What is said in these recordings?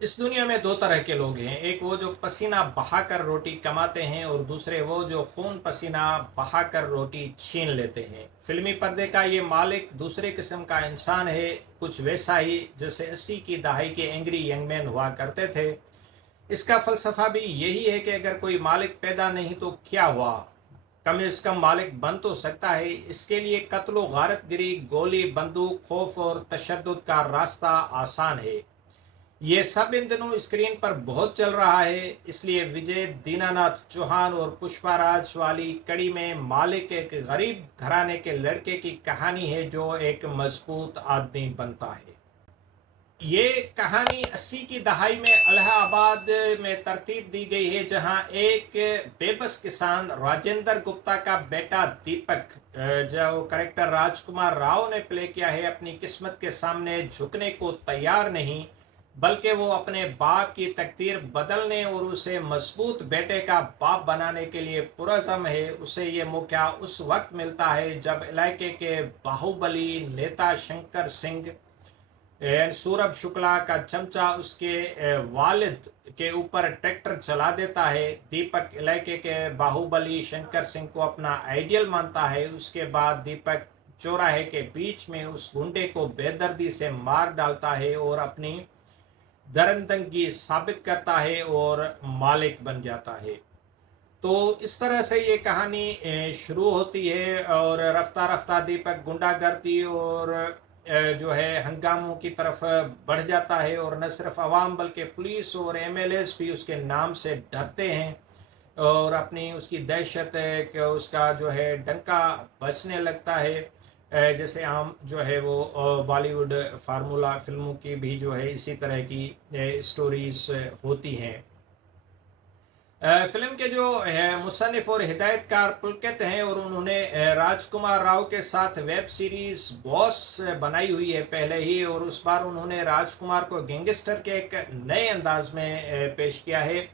इस दुनिया में दो तरह के लोग हैं। एक वो जो पसीना बहाकर रोटी कमाते हैं और दूसरे वो जो खून पसीना बहाकर रोटी छीन लेते हैं। फिल्मी पर्दे का ये मालिक दूसरे किस्म का इंसान है, कुछ वैसा ही जैसे 80 की दहाई के एंग्री यंग मैन हुआ करते थे। इसका फलसफा भी यही है कि अगर कोई मालिक पैदा नहीं तो क्या हुआ, कम से कम मालिक बन तो सकता है। इसके लिए कत्लो गारतगिरी, गोली बंदूक, खौफ और तशद्दुद का रास्ता आसान है। ये सब इन दिनों स्क्रीन पर बहुत चल रहा है, इसलिए विजय दीनानाथ चौहान और पुष्पाराज वाली कड़ी में मालिक एक गरीब घराने के लड़के की कहानी है जो एक मजबूत आदमी बनता है। ये कहानी 80 की दहाई में इलाहाबाद में तरतीब दी गई है, जहां एक बेबस किसान राजेंद्र गुप्ता का बेटा दीपक, जो करेक्टर राजकुमार राव ने प्ले किया है, अपनी किस्मत के सामने झुकने को तैयार नहीं, बल्कि वो अपने बाप की तकदीर बदलने और उसे मजबूत बेटे का बाप बनाने के लिए पुरज़म है। उसे ये मौका उस वक्त मिलता है जब इलाके के बाहुबली नेता शंकर सिंह एंड सूरभ शुक्ला का चमचा उसके वालिद के ऊपर ट्रैक्टर चला देता है। दीपक इलाके के बाहुबली शंकर सिंह को अपना आइडियल मानता है। उसके बाद दीपक चौराहे के बीच में उस गुंडे को बेदर्दी से मार डालता है और अपनी दरंदंगी साबित करता है और मालिक बन जाता है। तो इस तरह से ये कहानी शुरू होती है और रफ्ता रफ्ता दीपक गुंडागर्दी और जो है हंगामों की तरफ बढ़ जाता है, और न सिर्फ अवाम बल्कि पुलिस और एमएलएस भी उसके नाम से डरते हैं और अपनी उसकी दहशत है कि उसका जो है डंका बजने लगता है। जैसे आम जो है वो बॉलीवुड फार्मूला फिल्मों की भी जो है इसी तरह की स्टोरीज होती हैं। फिल्म के जो है मुसन्निफ और हिदायतकार पुलकित हैं, और उन्होंने राजकुमार राव के साथ वेब सीरीज बॉस बनाई हुई है पहले ही, और उस बार उन्होंने राजकुमार को गैंगस्टर के एक नए अंदाज में पेश किया है।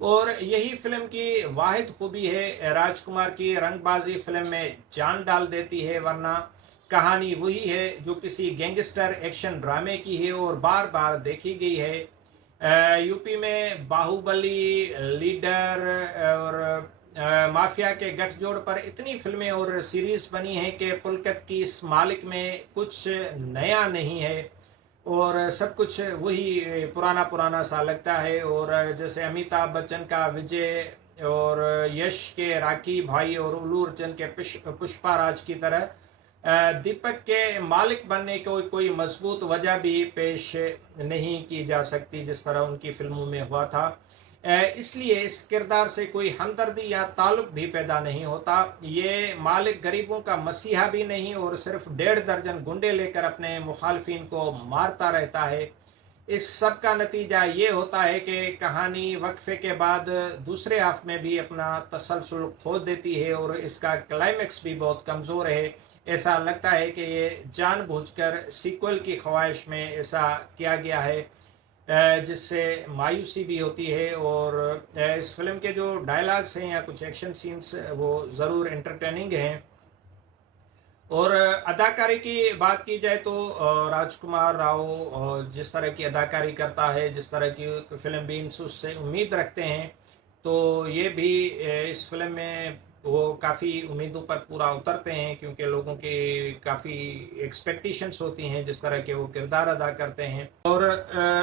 और यही फिल्म की वाहिद खूबी है, राजकुमार की रंगबाजी फिल्म में जान डाल देती है, वरना कहानी वही है जो किसी गैंगस्टर एक्शन ड्रामे की है और बार बार देखी गई है। यूपी में बाहुबली, लीडर और माफिया के गठजोड़ पर इतनी फिल्में और सीरीज बनी हैं कि पुलकित की इस मालिक में कुछ नया नहीं है और सब कुछ वही पुराना पुराना सा लगता है। और जैसे अमिताभ बच्चन का विजय और यश के राखी भाई और उल्लू अर्जुन के पुष्पाराज की तरह दीपक के मालिक बनने को कोई मजबूत वजह भी पेश नहीं की जा सकती जिस तरह उनकी फिल्मों में हुआ था। इसलिए इस किरदार से कोई हमदर्दी या ताल्लुक भी पैदा नहीं होता। ये मालिक गरीबों का मसीहा भी नहीं और सिर्फ 1.5 दर्जन गुंडे लेकर अपने मुखालफिन को मारता रहता है। इस सब का नतीजा ये होता है कि कहानी वक्फे के बाद दूसरे हाफ में भी अपना तसलसल खो देती है और इसका क्लाइमेक्स भी बहुत कमज़ोर है। ऐसा लगता है कि ये जानबूझकर सीक्वल की ख्वाहिश में ऐसा किया गया है, जिससे मायूसी भी होती है। और इस फिल्म के जो डायलॉग्स हैं या कुछ एक्शन सीन्स वो ज़रूर एंटरटेनिंग हैं। और अदाकारी की बात की जाए तो राजकुमार राव जिस तरह की अदाकारी करता है, जिस तरह की फिल्म बीन्स उससे उम्मीद रखते हैं, तो ये भी इस फिल्म में वो काफ़ी उम्मीदों पर पूरा उतरते हैं, क्योंकि लोगों की काफ़ी एक्सपेक्टेशंस होती हैं जिस तरह के वो किरदार अदा करते हैं। और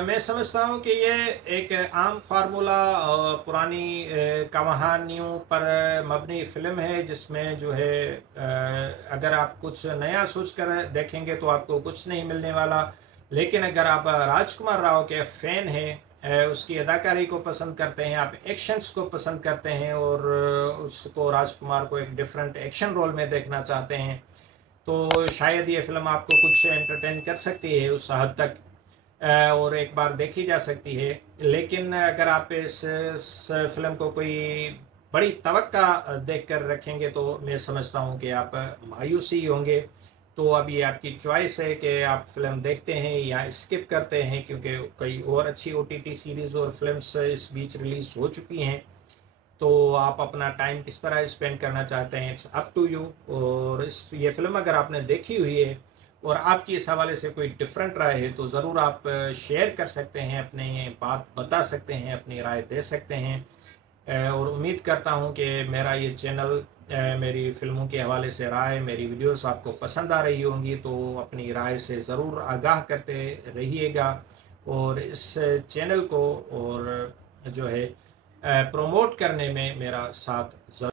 मैं समझता हूँ कि ये एक आम फार्मूला पुरानी कहानियों पर मबनी फिल्म है, जिसमें जो है अगर आप कुछ नया सोच कर देखेंगे तो आपको कुछ नहीं मिलने वाला। लेकिन अगर आप राजकुमार राव के फैन हैं, उसकी अदाकारी को पसंद करते हैं, आप एक्शंस को पसंद करते हैं और उसको राजकुमार को एक डिफरेंट एक्शन रोल में देखना चाहते हैं, तो शायद ये फिल्म आपको कुछ एंटरटेन कर सकती है उस हद तक, और एक बार देखी जा सकती है। लेकिन अगर आप इस फिल्म को कोई बड़ी तवक्का देख कर रखेंगे तो मैं समझता हूँ कि आप मायूसी होंगे। तो अब ये आपकी चॉइस है कि आप फिल्म देखते हैं या स्किप करते हैं, क्योंकि कई और अच्छी ओटीटी सीरीज़ और फिल्म्स इस बीच रिलीज़ हो चुकी हैं। तो आप अपना टाइम किस तरह स्पेंड करना चाहते हैं, इट्स अप टू यू। और इस ये फिल्म अगर आपने देखी हुई है और आपकी इस हवाले से कोई डिफरेंट राय है तो ज़रूर आप शेयर कर सकते हैं, अपनी बात बता सकते हैं, अपनी राय दे सकते हैं। और उम्मीद करता हूँ कि मेरा ये चैनल मेरी फ़िल्मों के हवाले से राय, मेरी वीडियोस आपको पसंद आ रही होंगी, तो अपनी राय से ज़रूर आगाह करते रहिएगा और इस चैनल को और जो है प्रमोट करने में मेरा साथ ज़रूर